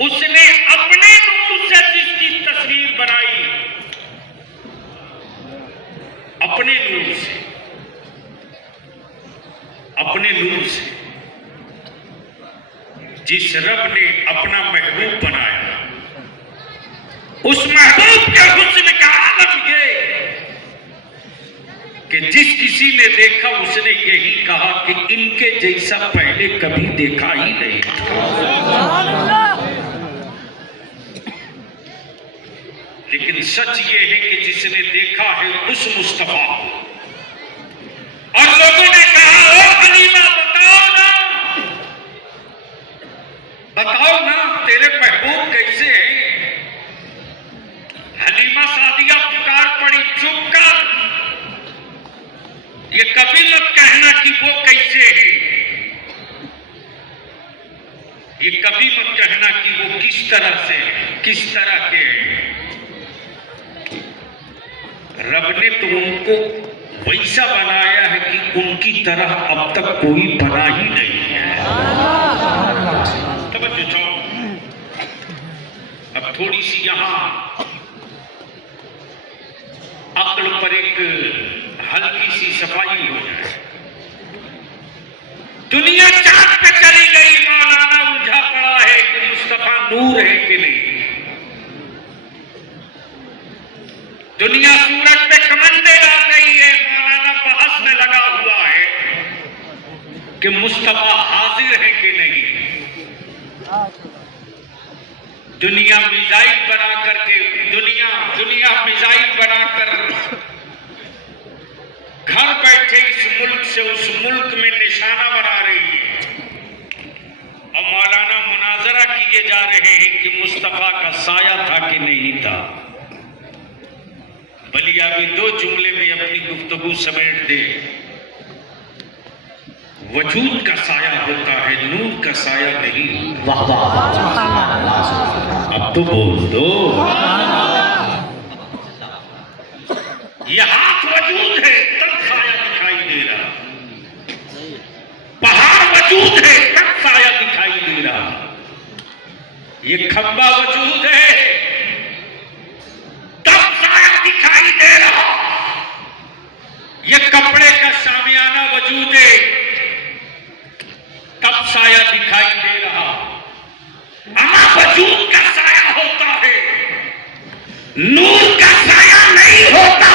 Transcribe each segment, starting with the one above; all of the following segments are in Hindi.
उसने अपने नूर से जिसकी तस्वीर बनाई, अपने नूर से, अपने नूर से जिस रब ने अपना महबूब बनाया, उस महबूब के हुस्न का आलम ये कि जिस किसी ने देखा उसने यही कहा कि इनके जैसा पहले कभी देखा ही नहीं था। लेकिन सच ये है कि जिसने देखा है उस मुस्तफा को, और लोगों ने कहा ओ हलीमा बताओ ना तेरे महबूब कैसे हैं। हलीमा सादिया पुकार पड़ी, चुप कर, ये कभी मत कहना कि वो कैसे हैं, ये कभी मत कहना कि वो किस तरह से हैं, किस तरह के हैं। रब ने तो उनको वैसा बनाया है कि उनकी तरह अब तक कोई बना ही नहीं है। तवज्जो चाहो, अब थोड़ी सी यहां अक्ल पर एक हल्की सी सफाई हो जाए। दुनिया चांद पे चली गई, मौलाना उलझा पड़ा है कि मुस्तफा नूर है कि नहीं। दुनिया सूरज पे कमंडे डाल रही है, मौलाना बहस में लगा हुआ है कि मुस्तफा हाजिर है कि नहीं। दुनिया मिसाइल बना करके, दुनिया मिसाइल बनाकर घर बैठे इस मुल्क से उस मुल्क में निशाना बना रही है, और मौलाना मुनाजरा किए जा रहे हैं कि मुस्तफा का साया था कि नहीं था। बलिया भी दो जुमले में अपनी गुफ्तगू समेट दे। वजूद का साया होता है, नूर का साया नहीं होता। अब तो बोल दो। यह हाथ वजूद है तब साया दिखाई दे रहा, पहाड़ वजूद है तब साया दिखाई दे रहा, ये खंबा वजूद है तब साया दिखाई दे रहा, ये कपड़े का शामियाना वजूद है तब साया दिखाई दे रहा। अमा वजूद का साया होता है, नूर का साया नहीं होता।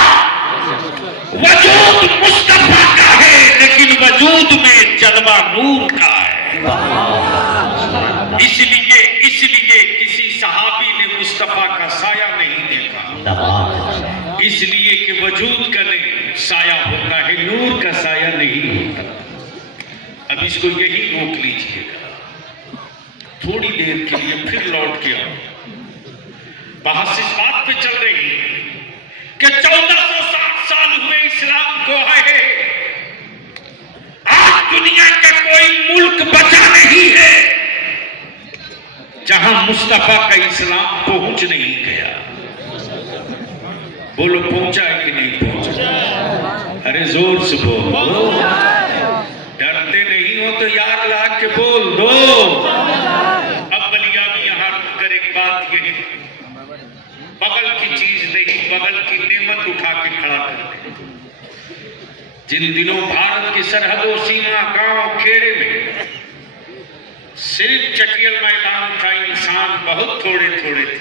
वजूद मुस्तफा का है लेकिन वजूद में जलवा नूर का है। इसलिए किसी सहाबी ने मुस्तफा का साया नहीं देखा, इसलिए कि वजूद का नहीं साया होता है, नूर का साया नहीं होता। अब इसको यही रोक लीजिएगा, थोड़ी देर के लिए फिर लौट के आओ। बहस इस बात पे चल रही है कि 1460 साल हुए इस्लाम को है, आज दुनिया का कोई मुल्क बचा नहीं है जहां मुस्तफा का इस्लाम पहुंच नहीं गया। बोलो पहुंचा है कि नहीं पहुंचा? अरे जोर से बोलो, डरते नहीं हो तो यार ला के बोल दो। अब बलिया भी यहां रुक कर एक बात यही, बगल की चीज नहीं बगल की नेमत उठा के खड़ा कर दे। जिन दिनों भारत की सरहदों सीमा गांव खेड़े में सिर्फ चटियल मैदान था, इंसान बहुत थोड़े थोड़े थे।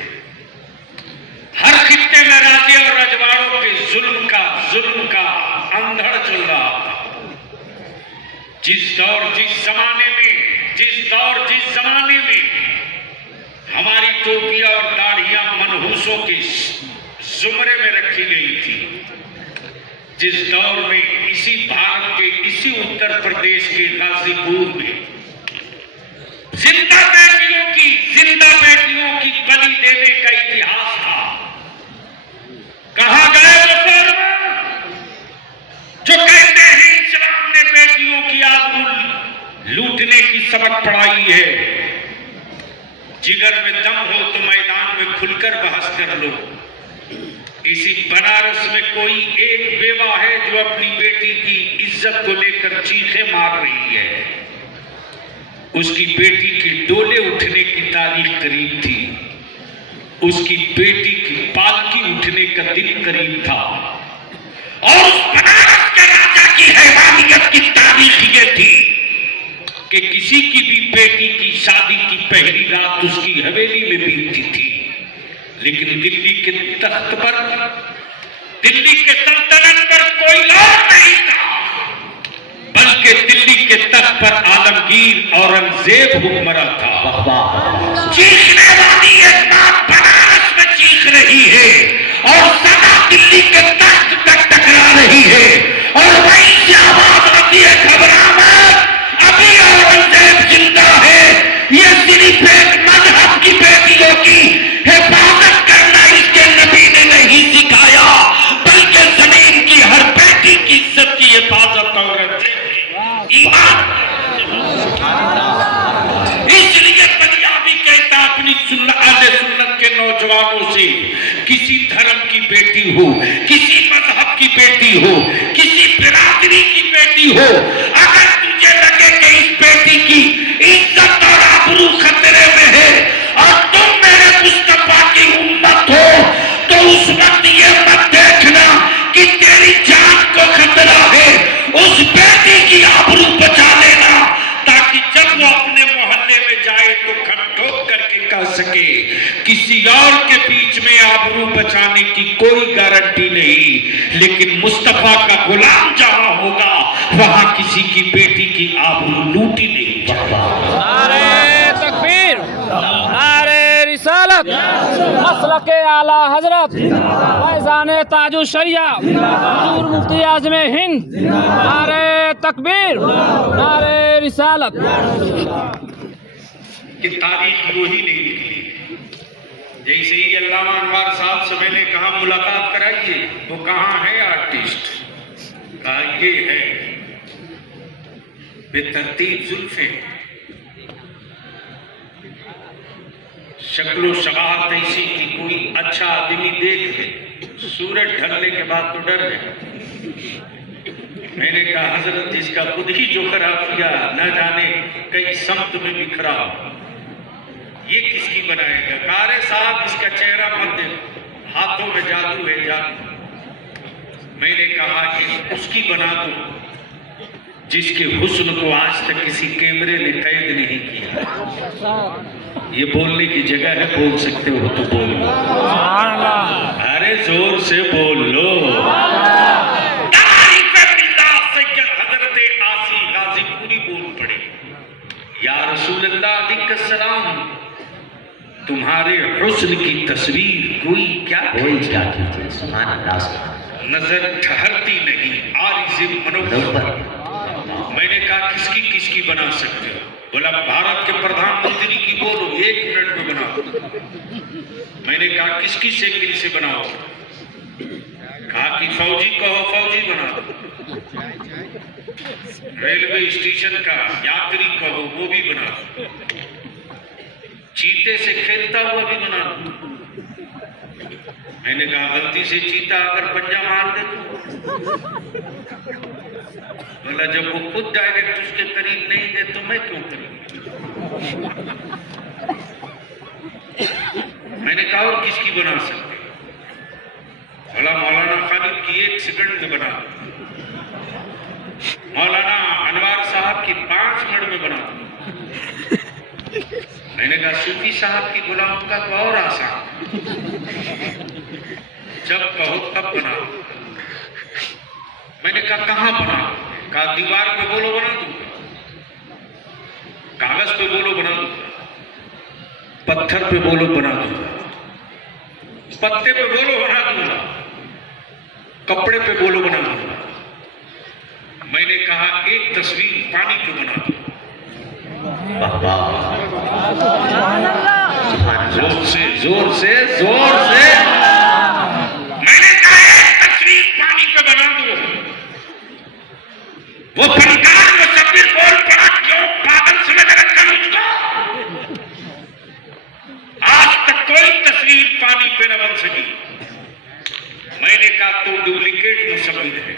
हर खित्ते में राजे और रजवाड़ों के जुल्म का अंधड़ चल रहा था। जिस दौर जिस जमाने में हमारी टोपियां और दाढ़ियां मनहूसों के जुमरे में रखी गई थी, जिस दौर में इसी भारत के इसी उत्तर प्रदेश के गाजीपुर में जिंदा बेटियों की बलि देने का इतिहास था। कहां गए वो फौरवन जो कहते हैं इस्लाम ने बेटियों की आबरू लूटने की सबक पढ़ाई है। जिगर में दम हो तो मैदान में खुलकर बहस कर लो। इसी बनारस में कोई एक बेवा है जो अपनी बेटी की इज्जत को लेकर चीखे मार रही है। उसकी बेटी के डोले उठने की तारीख करीब थी, उसकी बेटी की पालकी उठने का दिन करीब था, और उस बनारस के राजा की हैवानियत की तारीख ये थी कि किसी की भी बेटी की शादी की पहली रात उसकी हवेली में बीतती थी, लेकिन दिल्ली के तख्त पर, दिल्ली के सल्तनत पर कोई और नहीं था, बल्कि दिल्ली के तख्त पर आलमगीर औरंगजेब हुक्मरान था। चीखने वाली एक बात बनारस में चीख रही है और सदा दिल्ली के तख्त तक टकरा रही है, और वहीं से आवाज आती है, घबरा मत, अभी औरंगजेब जिंदा है। ये सिर्फ एक मजहब की बेटियों की हिफाजत करना इसके नबी ने नहीं सिखाया, बल्कि जमीन की हर बेटी की इज्जत की हिफाजत औरंगजेब इसलिए पंजाबी कहता अपनी सुन्नत के नौजवानों से, किसी धर्म की बेटी हो, किसी मजहब की बेटी हो, किसी बिरादरी की बेटी हो, अगर तुझे लगे कि इस बेटी की इज्जत और आबरू खतरे में है और तुम मेरे मुस्तफा की उम्मत हो, तो उस वक्त ये मत देखना कि तेरी जान को खतरा है, उस बेटी की आबरू बचा लेना, ताकि जब वो अपने मोहल्ले में जाए तो खटोक करके कह सके किसी और के बीच में आबरू बचाने की कोई गारंटी नहीं, लेकिन मुस्तफा का गुलाम जहां होगा वहां किसी की बेटी की आबरू लूटी नहीं जाएगी। नारे तकबीर, नारे रिसालत, मसलके आला हजरत, फैज़ाने ताजु शरिया, हुजूर मुफ्ती आज़म हिंद, नारे तकबीर, नारे रिसालत। कि तारीख वो ही नहीं निकली। जैसे ही अल्लामा अनवर साहब से मैंने कहा मुलाकात कराइए, तो कहाँ है आर्टिस्ट, कहा ये है, बेतरतीब जुल्फे, शक्लो शबाहत ऐसी कि कोई अच्छा आदमी देख ले, सूरज ढलने के बाद तो डर गए। मैंने कहा हजरत इसका खुद ही जो खराब किया न जाने कई समत में बिखरा, ये किसकी बनाएगा? कारे साहब इसका चेहरा मत देखो, हाथों में जादू है, जादू। मैंने कहा कि उसकी बना दो जिसके हुस्न को आज तक किसी कैमरे ने कैद नहीं किया। ये बोलने की जगह है, बोल सकते हो तो बोलो, अरे जोर से बोल लो। या रसूल अल्लाह सलाम, तुम्हारे हुस्न की तस्वीर कोई क्या कीजिए, नजर ठहरती नहीं, आरिज़ मनोवर। मैंने कहा किसकी बना सकते हो? बोला भारत के प्रधानमंत्री की बोलो, 1 मिनट में बनाओ। मैंने कहा किसकी सेंगिल से बनाओ? कहा कि फौजी कहो, फौजी बना दो। रेलवे स्टेशन का यात्री कहो, वो भी बना दो। चीते से खेलता हुआ भी बना दो। मैंने कहा गलती से चीता अगर पंजा मार दे तो? बोला जब वो खुद डायरेक्ट उसके करीब नहीं दे तो मैं क्यों करूं? मैंने कहा और किसकी बना सकते? बोला मौलाना खालिद की 1 सेकंड में बना दो, मौलाना अनवर साहब की 5 मिनट में बना दो। मैंने कहा सूफी साहब की गुलाम का तो और आसान, जब कहो तब बना दो। मैंने कहा कहाँ बना दो? कहा दीवार पे बोलो बना दूंगा, कागज पे बोलो बना दूंगा, पत्थर पे बोलो बना दूंगा, पत्ते पे बोलो बना दूंगा, कपड़े पे बोलो बना दूंगा। मैंने कहा एक तस्वीर पानी पे बना दो। जोर से मैंने कहा एक तस्वीर पानी पे बना दो। वो फनकार मुसव्विर बोल पड़ा, क्यों पागल समझ रखा मुझको? आज तक कोई तस्वीर पानी पे न बन सकी। मैंने कहा तो डुप्लीकेट मुसव्विर है।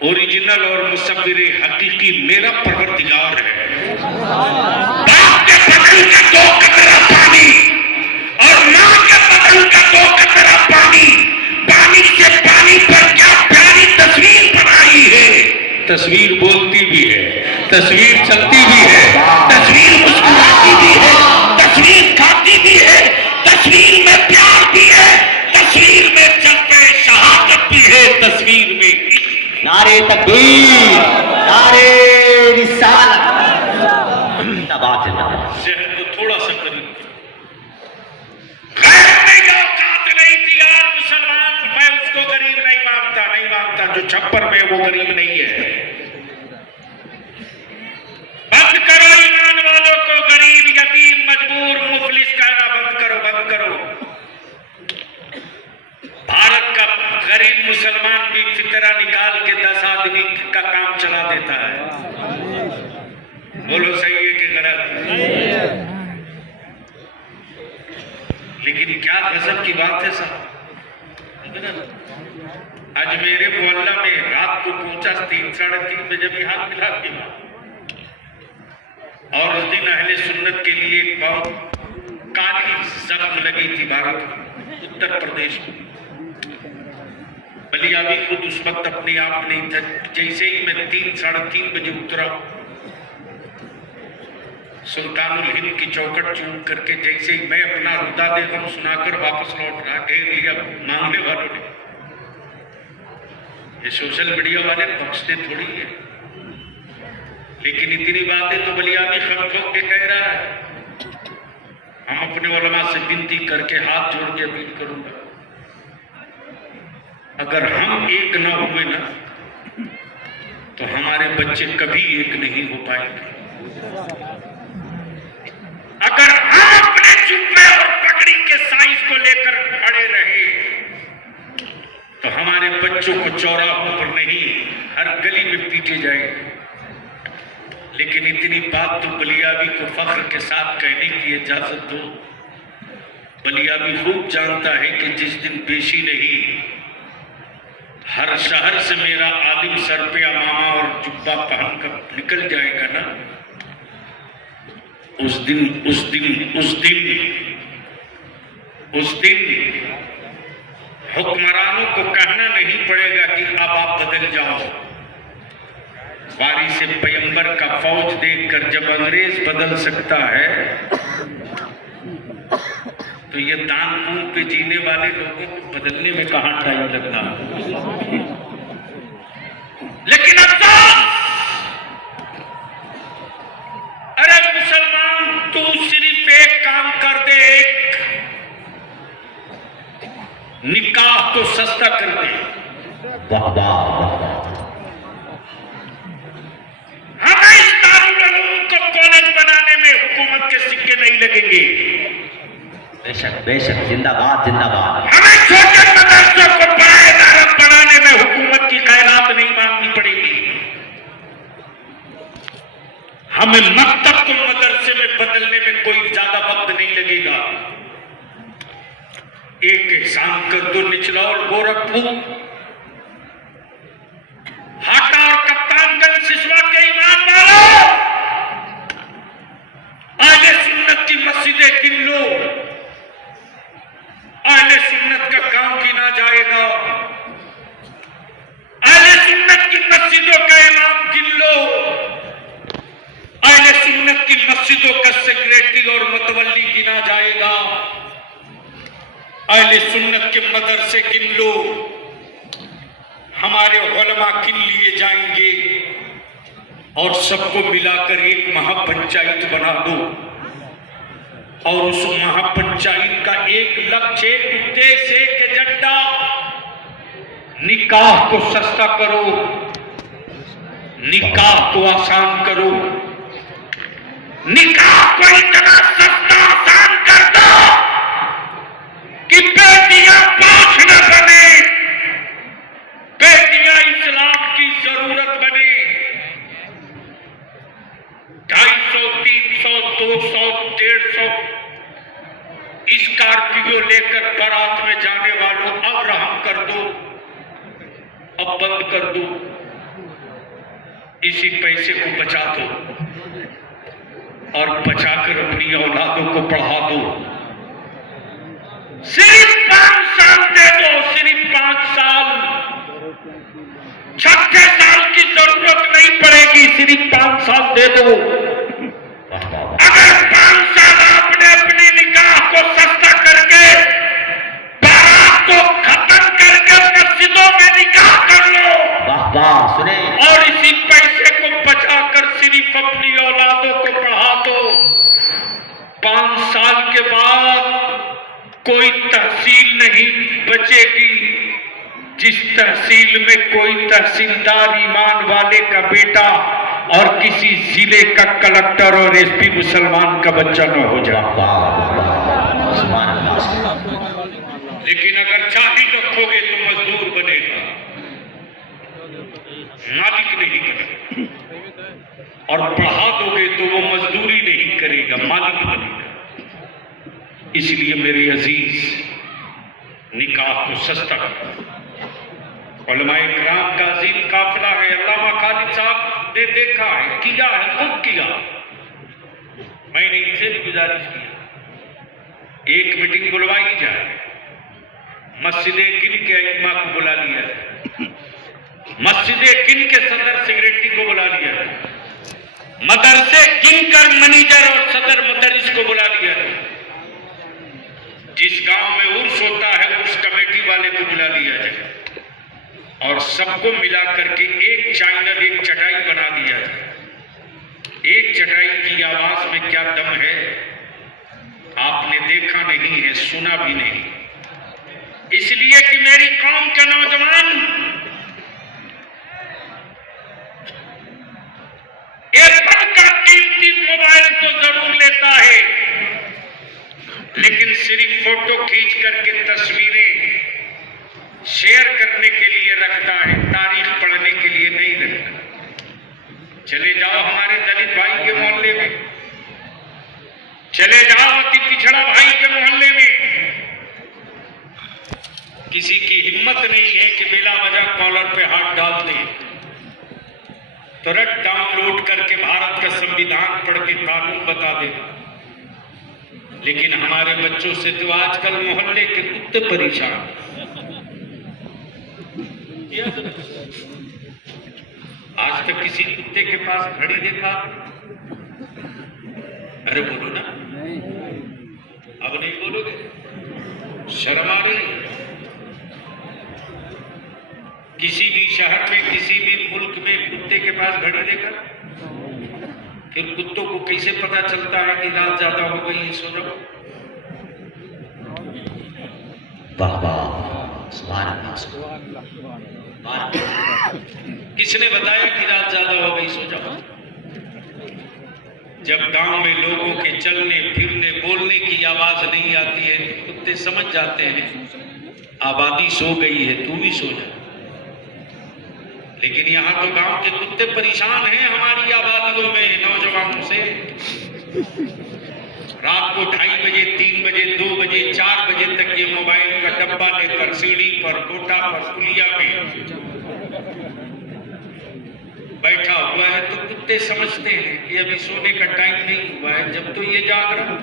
ओरिजिनल और मुसव्विर हकीकी मेरा परवरदिगार है। बाप के बदन का 2 कतरा पानी और मां के बदन का 2 कतरा पानी, पानी से पानी पर क्या प्यारी तस्वीर बनाई है। तस्वीर बोलती भी है, तस्वीर चलती भी है, तस्वीर मुस्कुराती भी है, तस्वीर खाती भी है, तस्वीर में प्यार भी है, तस्वीर में जज्बे शहादत भी है, तस्वीर में नारे तकबीर, नारे रिसालत, जिंदाबाद जिंदाबाद। जहन को थोड़ा सा करीब, गैर में जो औकात नहीं थी यार मुसलमान, मैं उसको गरीब नहीं मानता, जो छप्पर में वो गरीब नहीं है। बंद करो ईमान वालों को गरीब, यतीम, मजबूर, मुफलिस कहना बंद करो। भारत का गरीब मुसलमान भी फितरा निकाल के 10 आदमी का काम चला देता है। बोलो सही है कि गलत? लेकिन क्या गजब की बात है साहब, आज मेरे मोहल्ला में रात को पहुंचा 3 साढ़े 3 बजे भी हाथ मिला के बाद, और उस दिन अहले सुन्नत के लिए एक बहुत काली जख्म लगी थी भारत उत्तर प्रदेश में। बलिया भी खुद उस वक्त अपने आप नहीं था। जैसे ही मैं 3 साढ़े 3 बजे उतरा, सुल्तानुल हिंद की चौखट चूम करके जैसे ही मैं अपना रुदा बेगम सुनाकर वापस लौट रहा, घेर लिया मांगने वालों ने। ये सोशल मीडिया वाले बख्शते थोड़ी है, लेकिन इतनी बातें तो बलिया भी खम ठोक के कह रहा है। हम अपने उलमा से विनती करके हाथ जोड़ के अपील करूंगा, अगर हम एक ना हुए ना तो हमारे बच्चे कभी एक नहीं हो पाएंगे। अगर हम अपने जुब्बे और पगड़ी के साइज को लेकर खड़े रहे तो हमारे बच्चों को चौराहों पर नहीं हर गली में पीटे जाएंगे। लेकिन इतनी बात तो बलियावी को फख्र के साथ कहने की इजाजत दो। बलियावी खूब जानता है कि जिस दिन पेशी नहीं, हर शहर से मेरा आलिम सर पे अमामा और जुब्बा पहनकर निकल जाएगा ना, उस दिन हुक्मरानों को कहना नहीं पड़ेगा कि अब आप बदल जाओ। बारी से पैगंबर का फौज देखकर जब अंग्रेज बदल सकता है तो ये दान पुण्य पे जीने वाले लोगों को बदलने में कहां टाइम लगता है। लेकिन अफसोस, अरे मुसलमान तू सिर्फ एक काम कर दे, एक निकाह तो सस्ता कर दे। वाह वाह वाह। हमें इस दारुल उलूम को कॉलेज बनाने में हुकूमत के सिक्के नहीं लगेंगे। बेशक बेशक, जिंदाबाद जिंदाबाद। हमें छोटे मदरसों को बड़ा इदारत बनाने में हुकूमत की खैरात नहीं मांगनी पड़ेगी। हमें मकतब को मदरसे में बदलने में कोई ज्यादा वक्त नहीं लगेगा। एक एहसान कर दो, निचलौल, गोरखपुर, हाटा और कप्तानगंज सिसवा के ईमान वालों, अहले सुन्नत की मस्जिदें गिन लो। अहले सुन्नत का गांव गिना जाएगा। अहले सुन्नत की मस्जिदों का इमाम गिन लो। अहले सुन्नत की मस्जिदों का सेक्रेटरी और मतवल्ली गिना जाएगा। अहले सुन्नत के मदरसे गिन लो। हमारे उलमा गिन लिए जाएंगे और सबको मिलाकर एक महापंचायत बना दो। और उस महापंचायत का एक लक्ष्य, एक उद्देश्य, एक एजेंडा, निकाह को सस्ता करो, निकाह को आसान करो, निकाह को इतना सस्ता आसान कर दो कि बेटियां बोझ न बने, बेटियां इस्लाम की जरूरत बने। 250, 300, 200, 150 स्कॉर्पियो लेकर बारात में जाने वालों, अब रहम कर दो, अब बंद कर दो। इसी पैसे को बचा दो और बचाकर अपनी औलादों को पढ़ा दो। सिर्फ 5 साल दे दो, सिर्फ 5 साल। 6 साल की जरूरत नहीं पड़ेगी, सिर्फ 5 साल दे दो। अगर 5 साल आपने अपनी निकाह को सस्ता करके बारात को खत्म करके मस्जिदों में निकाह कर लो, वाह वाह, सुने और इसी पैसे को बचाकर सिर्फ अपनी औलादों को पढ़ा दो। 5 साल के बाद कोई तहसील नहीं बचेगी जिस तहसील में कोई तहसीलदार ईमान वाले का बेटा और किसी जिले का कलेक्टर और एसपी मुसलमान का बच्चा न हो जाए। लेकिन अगर जाहिल रखोगे तो मजदूर बनेगा, मालिक नहीं करेगा, और पढ़ा दोगे तो वो मजदूरी नहीं करेगा, मालिक बनेगा। इसलिए मेरे अजीज, निकाह को सस्ता करो। उलमाए किराम का अजीम काफिला है। अल्लामा खालिद साहब ने देखा है, किया है, खुद किया। मैंने इनसे भी गुजारिश की, एक मीटिंग बुलवाई जाए, मस्जिदे किन के इमाम को बुला लिया जाए, मस्जिदे किन के सदर सेक्रेटरी को बुला लिया जाए, मदरसे किन का मैनेजर और सदर मदरस को बुला लिया जाए, जिस गांव में उर्स होता है उस कमेटी वाले को बुला लिया जाए, और सबको मिला करके एक चैनल, एक चटाई बना दिया जाए। एक चटाई की आवाज में क्या दम है आपने देखा नहीं है, सुना भी नहीं। इसलिए कि मेरी कौम के नौजवान एक का कीमती मोबाइल तो जरूर लेता है, लेकिन सिर्फ फोटो खींच करके तस्वीरें शेयर करने के लिए रखता है, तारीख पढ़ने के लिए नहीं रखता। चले जाओ हमारे दलित भाई के मोहल्ले में, चले जाओ अति पिछड़ा भाई के मोहल्ले में, किसी की हिम्मत नहीं है कि बिला वजह कॉलर पे हाथ डाल दे, तुरंत डाउनलोड करके भारत का संविधान पढ़ के कानून बता देगा। लेकिन हमारे बच्चों से तो आजकल मोहल्ले के कुत्ते परेशान। आज तक किसी कुत्ते के पास घड़ी देखा? अरे बोलो ना, अब नहीं बोलोगे? शर्म आ रही? किसी भी शहर में, किसी भी मुल्क में कुत्ते के पास घड़ी देखा? फिर कुत्तों को कैसे पता चलता है कि रात ज्यादा हो गई, सो जाओ? वाह वाह, सुभान किसने बताया कि रात ज्यादा हो गई, सो जाओ? जब गांव में लोगों के चलने फिरने बोलने की आवाज नहीं आती है तो कुत्ते समझ जाते हैं आबादी सो गई है, तू भी सो जा। लेकिन यहाँ तो गांव के कुत्ते परेशान हैं हमारी आबादियों में नौजवानों से। रात को 2:30 बजे, 3 बजे, 2 बजे, 4 बजे तक ये मोबाइल का डब्बा लेकर सीढ़ी पर, कोटा पर, पुलिया में बैठा हुआ है, तो कुत्ते समझते हैं कि अभी सोने का टाइम नहीं हुआ है, जब तो ये जाग रहा।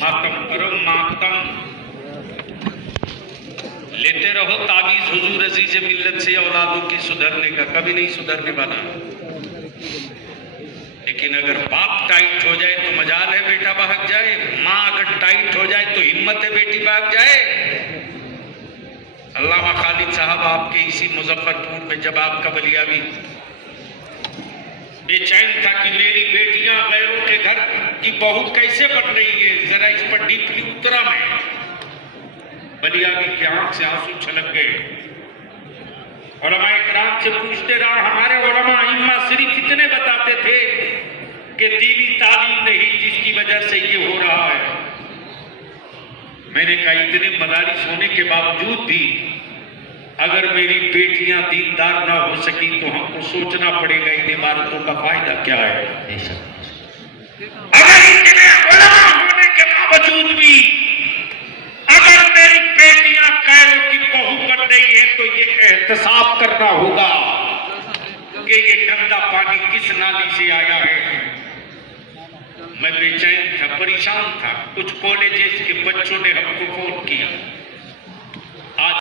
मातम करो मातम, लेते रहो ताबीज हुजूर अजीज मिल्लत से औलादों की सुधरने का, कभी नहीं सुधरने वाला। लेकिन अगर बाप टाइट हो जाए तो मजाल है बेटा भाग जाए, माँ अगर टाइट हो जाए तो हिम्मत है बेटी भाग जाए। अल्लामा खालिद साहब आपके इसी मुजफ्फरपुर में जब आपका बलियावी बेचैन था कि मेरी बेटियां गैरों के घर की बहू कैसे बन रही है, जरा इस पर डीपली उतरा मैं। बलियावी की आंख से आंसू छलक गए। उलमाए किराम से पूछते रहा, हमारे उलमा इम्मा सिर्फ इतने बताते थे कि दीनी तालीम नहीं जिसकी वजह से ये हो रहा है। मैंने कहा इतने मदारिस होने के बावजूद भी अगर मेरी बेटियां दीनदार ना हो सकी तो हमको सोचना पड़ेगा इन इमारतों का फायदा क्या है। अगर इतने उलमा होने के बावजूद भी अगर मेरी बेटियां कैरों की बहू बन नहीं है तो ये एहतसाब करना होगा कि ये गंदा पानी किस नाली से आया है। मैं बेचैन था, परेशान था। कुछ कॉलेजेस के बच्चों ने हमको फोन किया